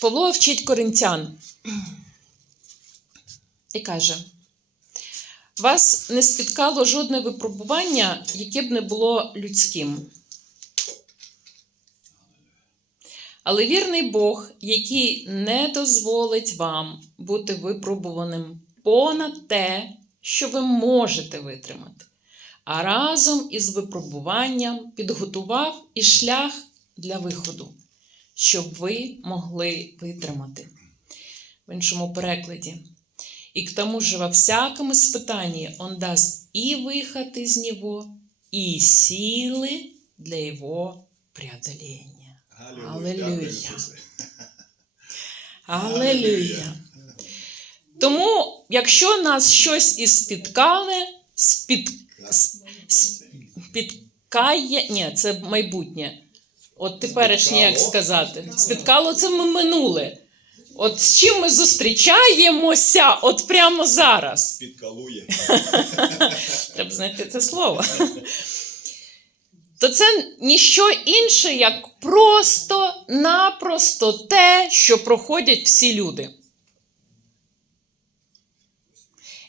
Павло вчить коринтян і каже: вас не спіткало жодне випробування, яке б не було людським. Але вірний Бог, який не дозволить вам бути випробуваним понад те, що ви можете витримати, а разом із випробуванням підготував і шлях для виходу, щоб ви могли витримати. В іншому перекладі. И к тому же во всяком испытании Он даст и выход из него, и силы для его преодоления. Аллилуйя. Дякую, Ісусе. Аллилуйя. Тому, якщо нас щось і спіткали, спід, с- спіткає, ні, це майбутнє. От теперішнє, як сказати? Спіткало це ми минуле. От з чим ми зустрічаємося от прямо зараз. Підкалує. Треба знайти це слово. То це ніщо інше, як просто-напросто те, що проходять всі люди.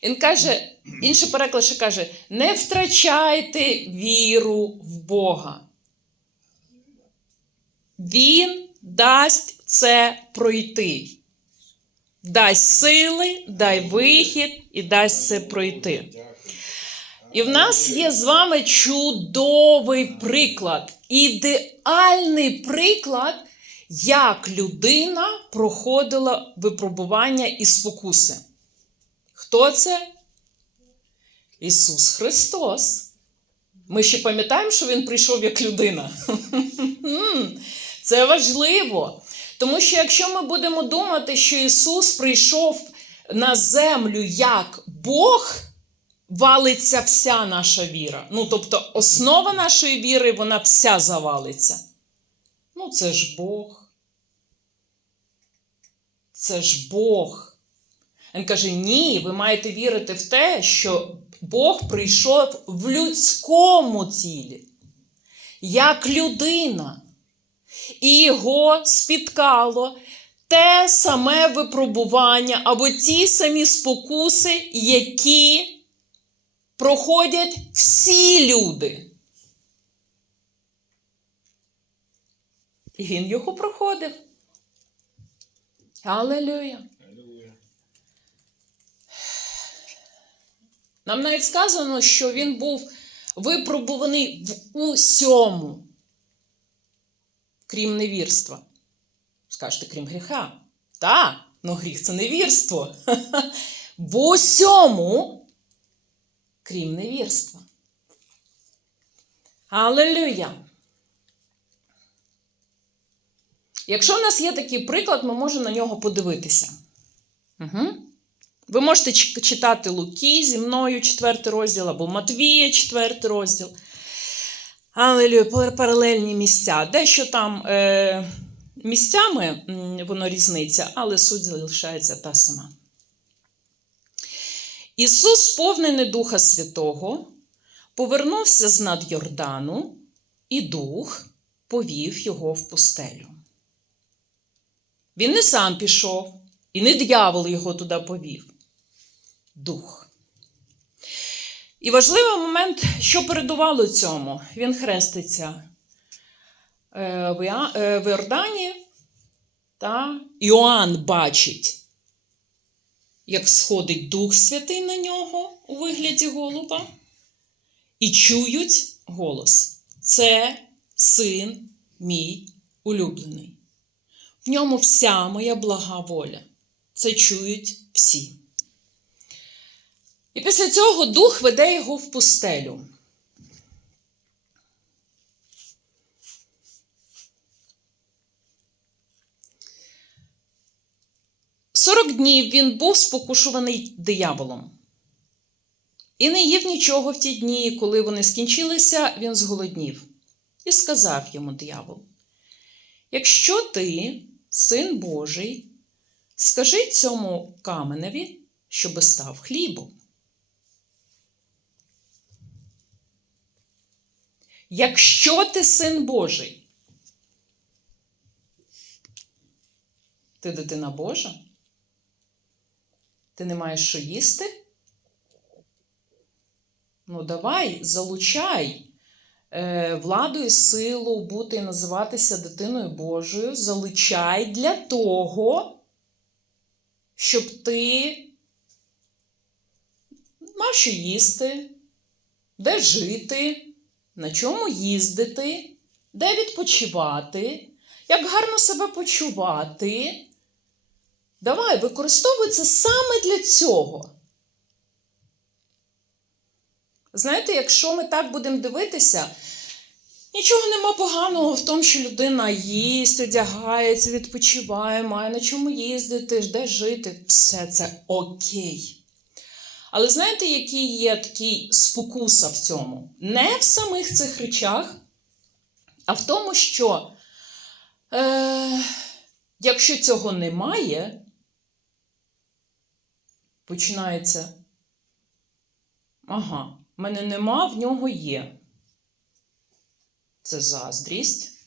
Він каже, інший переклад ще каже: не втрачайте віру в Бога. Він дасть це пройти. Дасть сили, дай вихід і дасть це пройти. І в нас є з вами чудовий приклад, ідеальний приклад, як людина проходила випробування і спокуси. Хто це? Ісус Христос. Ми ще пам'ятаємо, що Він прийшов як людина. Це важливо. Тому що якщо ми будемо думати, що Ісус прийшов на землю як Бог, валиться вся наша віра. Ну, тобто, основа нашої віри, вона вся завалиться. Ну, це ж Бог. Це ж Бог. Він каже: ні, ви маєте вірити в те, що Бог прийшов в людському тілі, як людина. І його спіткало те саме випробування або ті самі спокуси, які проходять всі люди. І він його проходив. Алелюя. Нам навіть сказано, що він був випробуваний в усьому, крім невірства. Скажете, крім гріха. Так, ну гріх це невірство. В усьому, крім невірства. Алелюя. Якщо в нас є такий приклад, ми можемо на нього подивитися. Угу. Ви можете читати Луки зі мною, четвертий розділ, або Матвія, четвертий розділ. Алелюя, паралельні місця. Дещо там е, місцями воно різниця, але суть залишається та сама. Ісус, сповнений Духа Святого, повернувся з над Йордану, і Дух повів його в пустелю. Він не сам пішов, і не диявол його туди повів. Дух. І важливий момент, що передувало цьому, він хреститься е, в Іа- е, та Іоанн бачить, як сходить Дух Святий на нього у вигляді голуба, і чують голос: Це син мій улюблений. В ньому вся моя блага воля. Це чують всі. І після цього дух веде його в пустелю. Сорок днів він був спокушуваний дияволом. І не їв нічого в ті дні, коли вони скінчилися, він зголоднів. І сказав йому диявол: Якщо ти, син Божий, скажи цьому каменеві, щоби став хлібом. Якщо ти син Божий, Ти дитина Божа? Ти не маєш що їсти? Ну, давай, залучай е, владу і силу бути і називатися дитиною Божою. Залучай для того, щоб ти мав що їсти, де жити, на чому їздити, де відпочивати, як гарно себе почувати. Давай, використовуй це саме для цього. Знаєте, якщо ми так будемо дивитися, нічого нема поганого в тому, що людина їсть, одягається, відпочиває, має на чому їздити, де жити. Все це окей. Але знаєте, який є такий спокуса в цьому? Не в самих цих речах, а в тому, що е, якщо цього немає, починається. Ага, в мене нема, в нього є. Це заздрість.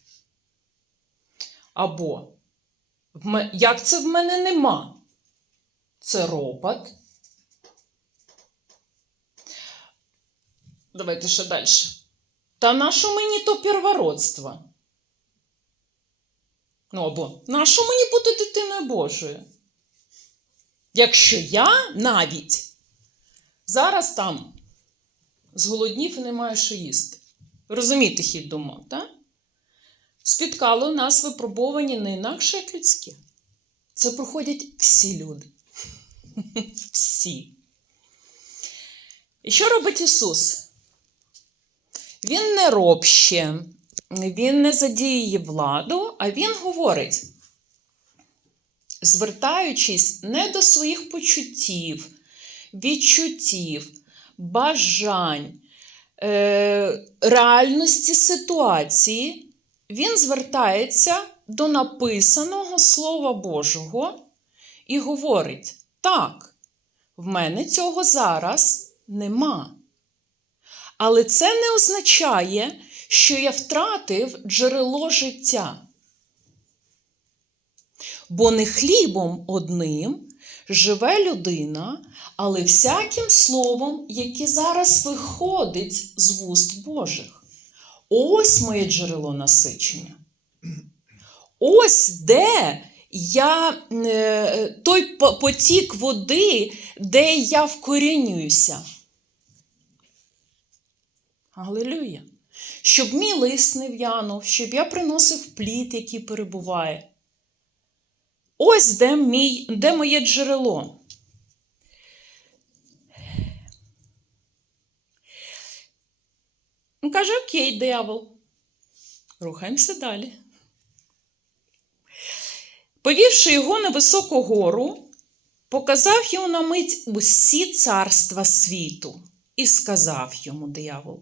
Або як це в мене нема? Це ропот. Давайте ще далі. Та нащо мені то первородство? Ну або нащо мені бути дитиною Божою? Якщо я навіть зараз там зголоднів і не маю що їсти. Розумієте хід думок, так? Спіткало нас випробовані не інакше, як людське. Це проходять всі люди. Всі. І що робить Ісус? Він не робще, він не задіює владу, а він говорить, звертаючись не до своїх почуттів, відчуттів, бажань, е, реальності ситуації, він звертається до написаного Слова Божого і говорить: так, в мене цього зараз нема. Але це не означає, що я втратив джерело життя. Бо не хлібом одним живе людина, але всяким словом, яке зараз виходить з вуст Божих. Ось моє джерело насичення. Ось де я е, той потік води, де я вкорінююся. Алілюя. Щоб мій лист не в'янув, щоб я приносив плід, який перебуває. Ось де, мій, де моє джерело. Він каже: Окей, диявол. Рухаємося далі. Повівши його на високу гору, показав йому на мить усі царства світу і сказав йому диявол: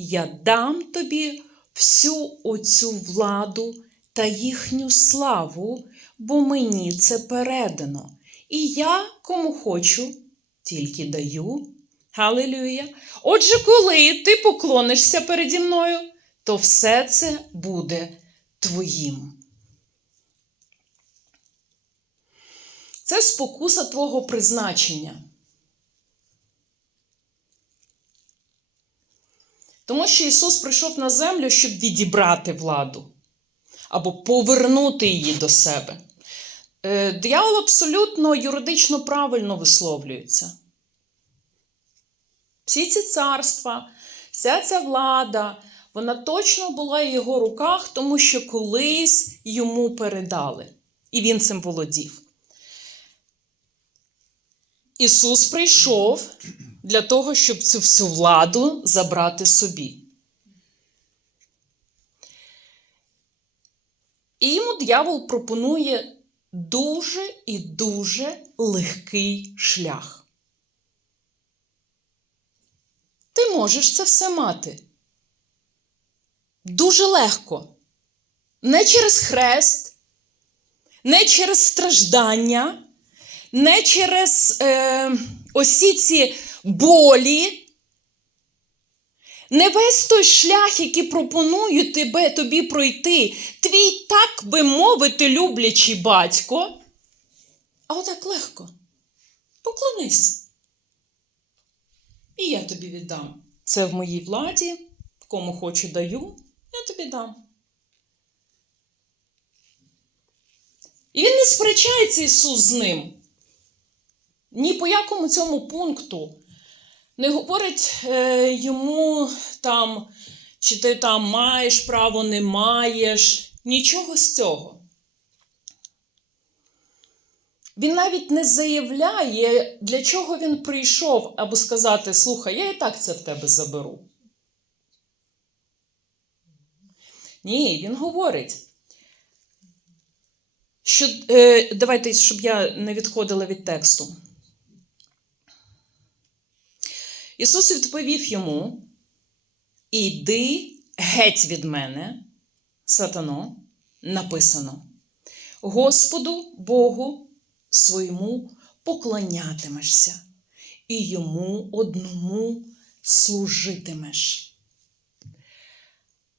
Я дам тобі всю оцю владу та їхню славу, бо мені це передано. І я кому хочу, тільки даю. Галилюя. Отже, коли ти поклонишся переді мною, то все це буде твоїм. Це спокуса твого призначення. Тому що Ісус прийшов на землю, щоб відібрати владу або повернути її до себе. Е, Диявол абсолютно юридично правильно висловлюється. Всі ці царства, вся ця влада, вона точно була в його руках, тому що колись йому передали, і він цим володів. Ісус прийшов для того, щоб цю всю владу забрати собі. І йому дьявол пропонує дуже і дуже легкий шлях. Ти можеш це все мати. Дуже легко. Не через хрест, не через страждання, не через е, осі ці болі, Не весь той шлях, який пропоную тебе, тобі пройти, твій, так би мовити, люблячий батько. А отак легко. Поклонись. І я тобі віддам. Це в моїй владі, кому хочу даю, я тобі дам. І він не сперечається Ісус з ним. Ні по якому цьому пункту. Не говорить е, йому там, чи ти там маєш право, не маєш. Нічого з цього. Він навіть не заявляє, для чого він прийшов, або сказати: слухай, я і так це в тебе заберу. Ні, він говорить. Що, е, давайте, щоб я не відходила від тексту. Ісус відповів йому: Іди геть від мене, сатано, написано, Господу Богу своєму поклонятимешся, і йому одному служитимеш.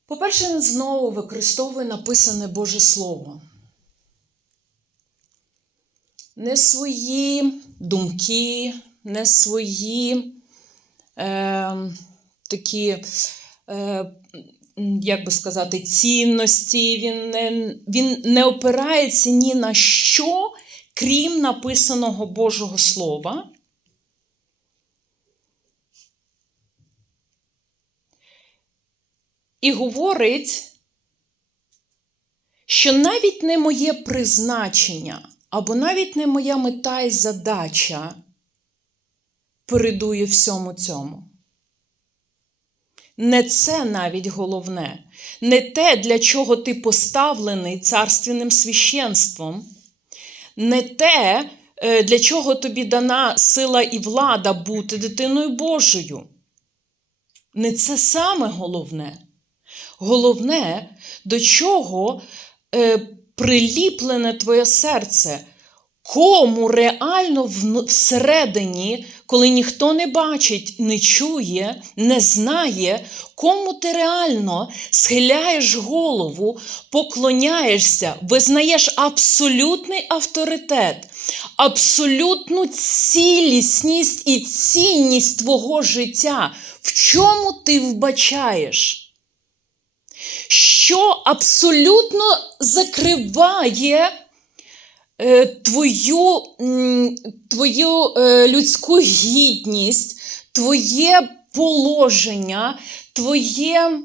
По-перше, він знову використовує написане Боже Слово. Не свої думки, не свої е, такі, е, як би сказати, цінності. Він не, він не опирається ні на що, крім написаного Божого Слова. І говорить, що навіть не моє призначення, або навіть не моя мета і задача передує всьому цьому. Не це навіть головне, не те, для чого ти поставлений царственним священством, не те, е, для чого тобі дана сила і влада бути дитиною Божою. Не це саме головне. Головне, до чого е, приліплене твоє серце, кому реально всередині, коли ніхто не бачить, не чує, не знає, кому ти реально схиляєш голову, поклоняєшся, визнаєш абсолютний авторитет, абсолютну цілісність і цінність твого життя, в чому ти вбачаєш? Що абсолютно закриває твою, твою е, людську гідність, твоє положення, твоє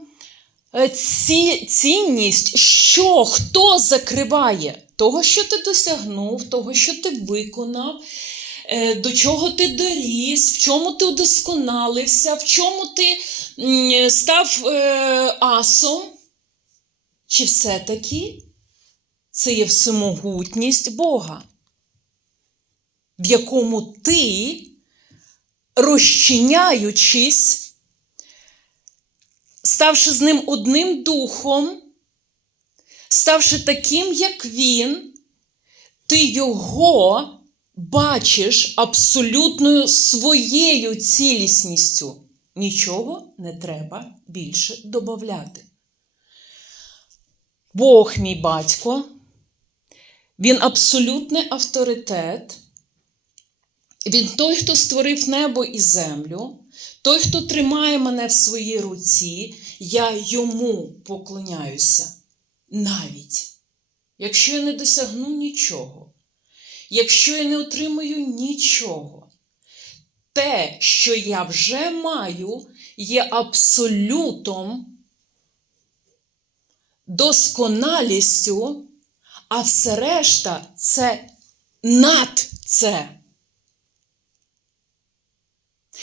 е, ці, цінність, що хто закриває? Того, що ти досягнув, того, що ти виконав, е, до чого ти доріс, в чому ти удосконалився, в чому ти став е, асом. Чи все-таки це є всемогутність Бога, в якому ти, розчиняючись, ставши з ним одним духом, ставши таким, як він, ти його бачиш абсолютною своєю цілісністю. Нічого не треба більше додати. Бог мій батько, він абсолютний авторитет. Він той, хто створив небо і землю, той, хто тримає мене в своїй руці, я йому поклоняюся. Навіть, якщо я не досягну нічого, якщо я не отримую нічого, те, що я вже маю, є абсолютом досконалістю, а все решта це над це.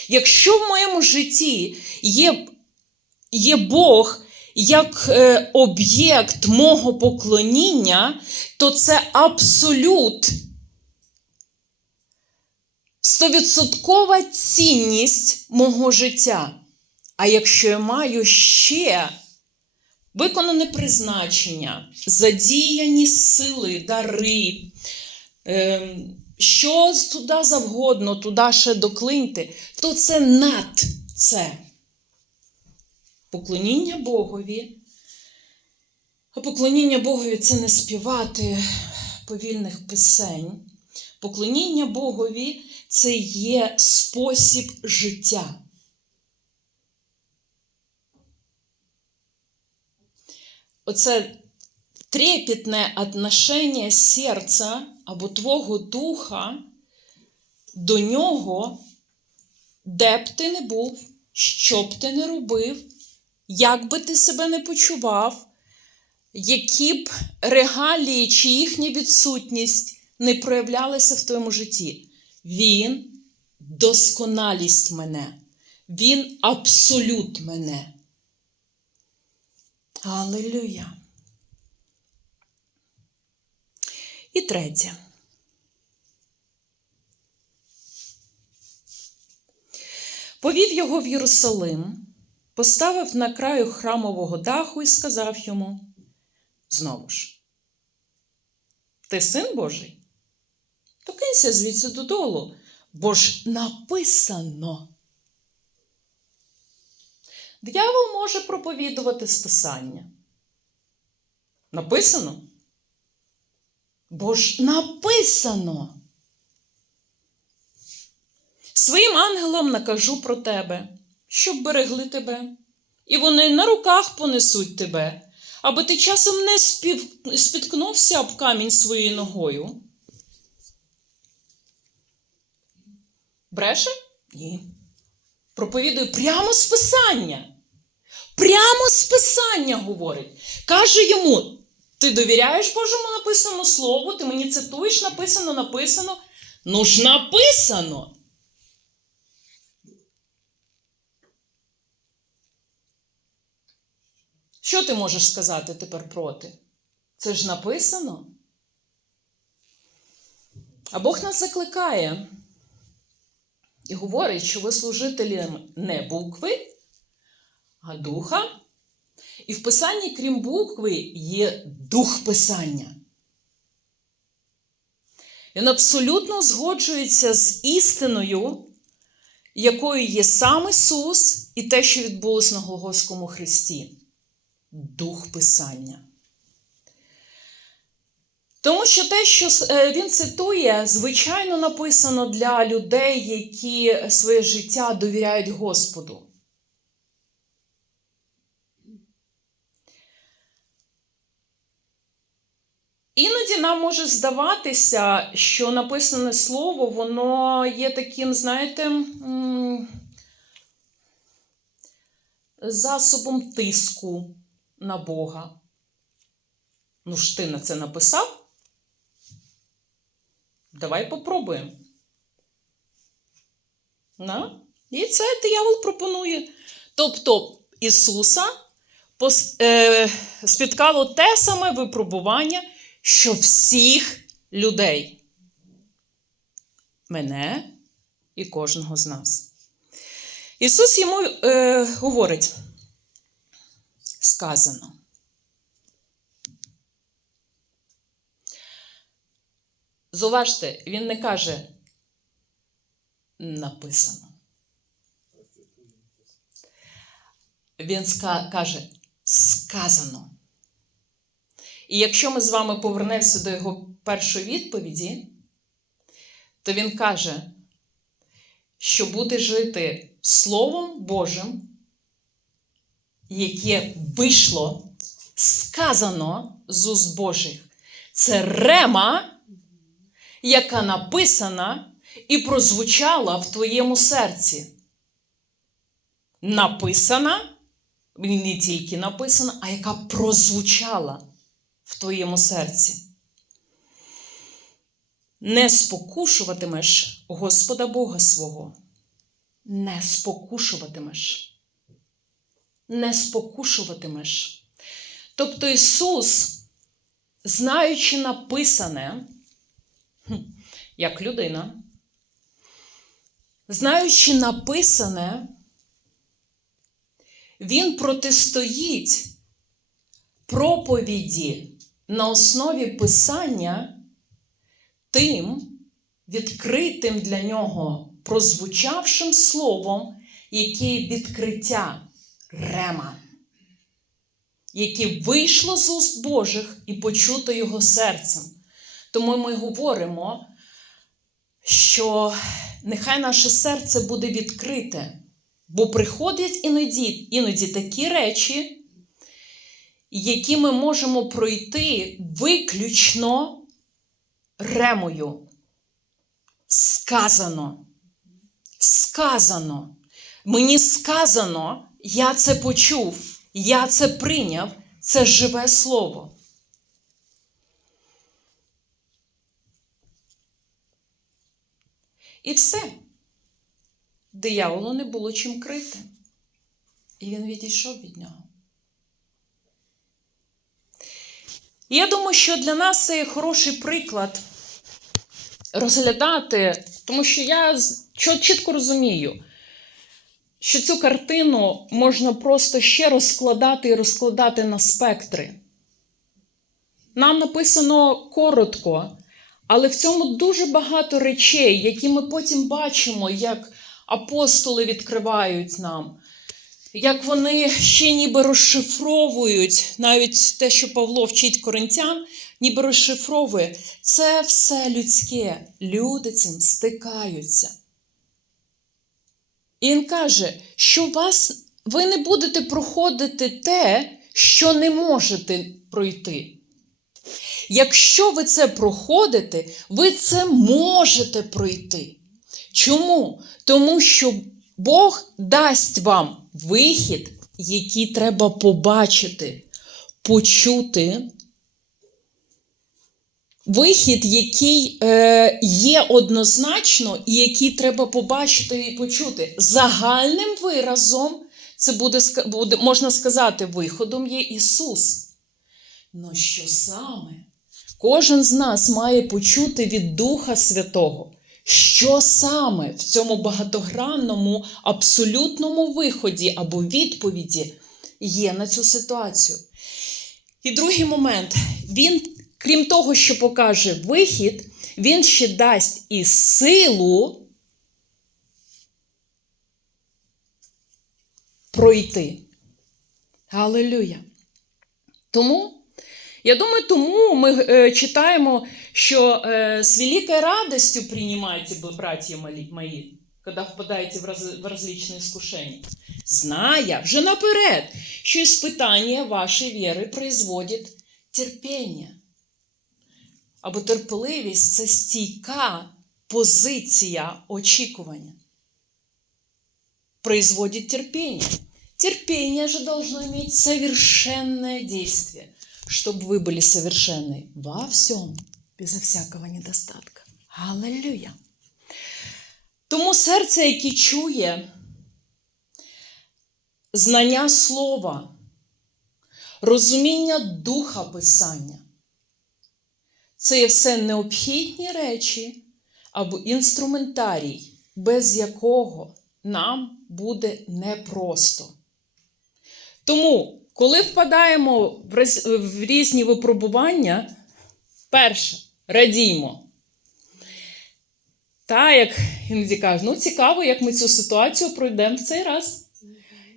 Якщо в моєму житті є є Бог як е, об'єкт мого поклоніння, то це абсолют, стовідсоткова цінність мого життя. А якщо я маю ще виконане призначення, задіяні сили, дари, е, що туди завгодно, туди ще доклиньте, то це над це. поклоніння Богові. А поклоніння Богові це не співати повільних пісень. Поклоніння Богові це є спосіб життя. Оце трепетне отношення серця або твого духа до нього, де б ти не був, що б ти не робив, як би ти себе не почував, які б регалії чи їхня відсутність не проявлялися в твоєму житті. Він досконалість мене, він абсолют мене. Аллилуйя. І третє. Повів його в Єрусалим, поставив на краю храмового даху і сказав йому знову ж: Ти син Божий? То кинься звідси додолу, бо ж написано. Д'явол може проповідувати списання. Написано? Бо ж написано. Своїм ангелам накажу про тебе, щоб берегли тебе, і вони на руках понесуть тебе, аби ти часом не спів... спіткнувся об камінь своєю ногою. Бреше? Ні. Проповідує прямо з писання. Прямо з писання говорить. Каже йому: ти довіряєш Божому написаному слову, ти мені цитуєш, написано, написано. Ну ж написано. Що ти можеш сказати тепер проти? Це ж написано. А Бог нас закликає і говорить, що ви служителі не букви, духа. І в писанні, крім букви, є дух писання. Він абсолютно згоджується з істиною, якою є сам Ісус, і те, що відбулося на Голгофському Христі. Дух Писання. Тому що те, що е, він цитує, звичайно написано для людей, які своє життя довіряють Господу. Іноді нам може здаватися, що написане слово, воно є таким, знаєте, засобом тиску на Бога. Ну ж ти на це написав? Давай попробуємо. На? І це диявол пропонує. Тобто Ісуса е, спіткало те саме випробування, що всіх людей. Мене і кожного з нас. Ісус йому е, говорить: сказано. Зуважте, він не каже написано. Він ска- каже сказано. І якщо ми з вами повернемося до його першої відповіді, то він каже, що буде жити Словом Божим, яке вийшло, сказано з уст Божих. Це рема, яка написана і прозвучала в твоєму серці. Написана, не тільки написана, а яка прозвучала твоєму серці. Не спокушуватимеш Господа Бога свого. Не спокушуватимеш. Не спокушуватимеш. Тобто Ісус, знаючи написане, як людина, знаючи написане, Він протистоїть проповіді на основі Писання тим відкритим для нього прозвучавшим словом, яке відкриття рема. яке вийшло з уст Божих і почуто його серцем. Тому ми говоримо, що нехай наше серце буде відкрите, бо приходять іноді, іноді такі речі, які ми можемо пройти виключно ремою. Сказано. Сказано. Мені сказано, я це почув, я це прийняв, це живе слово. І все. Дияволу не було чим крити. І він відійшов від нього. І я думаю, що для нас це є хороший приклад розглядати, тому що я чітко розумію, що цю картину можна просто ще розкладати і розкладати на спектри. Нам написано коротко, але в цьому дуже багато речей, які ми потім бачимо, як апостоли відкривають нам, як вони ще ніби розшифровують навіть те, що Павло вчить коринтян, ніби розшифровує. Це все людське. Люди цим стикаються. І він каже, що вас, ви не будете проходити те, що не можете пройти. Якщо ви це проходите, ви це можете пройти. Чому? Тому що Бог дасть вам вихід, який треба побачити, почути. Вихід, який е, є однозначно, і який треба побачити і почути. Загальним виразом це буде, буде можна сказати, виходом є Ісус. Но що саме? Кожен з нас має почути від Духа Святого, що саме в цьому багатогранному, абсолютному виході або відповіді є на цю ситуацію. І другий момент, він, крім того, що покаже вихід, він ще дасть і силу пройти. Галилюя. Тому, я думаю, тому ми е, читаємо, що е, з великою радостю приймайте, братья мої- мої, когда впадаете в, раз, в различные искушения, зная вже наперед, що испытание вашої віри производить терпіння. Або терпеливість це стійка позиція очікування. Производит терпение. Терпение же должно иметь совершенное действие, чтобы вы были совершенны во всем, безо всякого недостатка. Аллилуйя. Тому серце, яке чує знання слова, розуміння духа Писання, це є все необхідні речі або інструментарій, без якого нам буде непросто. Тому, коли впадаємо в різні випробування, перше, радіймо. Та, як іноді кажуть, ну цікаво, як ми цю ситуацію пройдемо в цей раз.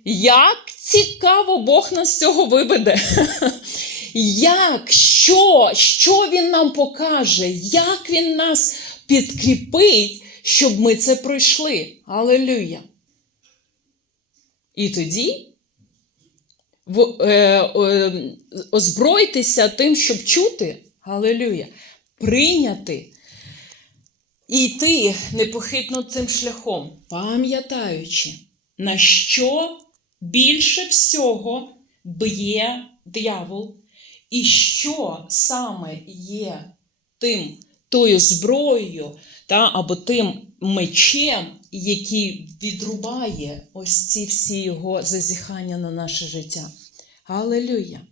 Як цікаво Бог нас з цього виведе. Як? Що? Що Він нам покаже? Як Він нас підкріпить, щоб ми це пройшли? Алелюя! І тоді е, озбройтеся тим, щоб чути, Алелюя, прийняти і йти непохитно цим шляхом, пам'ятаючи, на що більше всього б'є диявол, і що саме є тим тою зброєю та, або тим мечем, який відрубає ось ці всі його зазіхання на наше життя. Алелюя!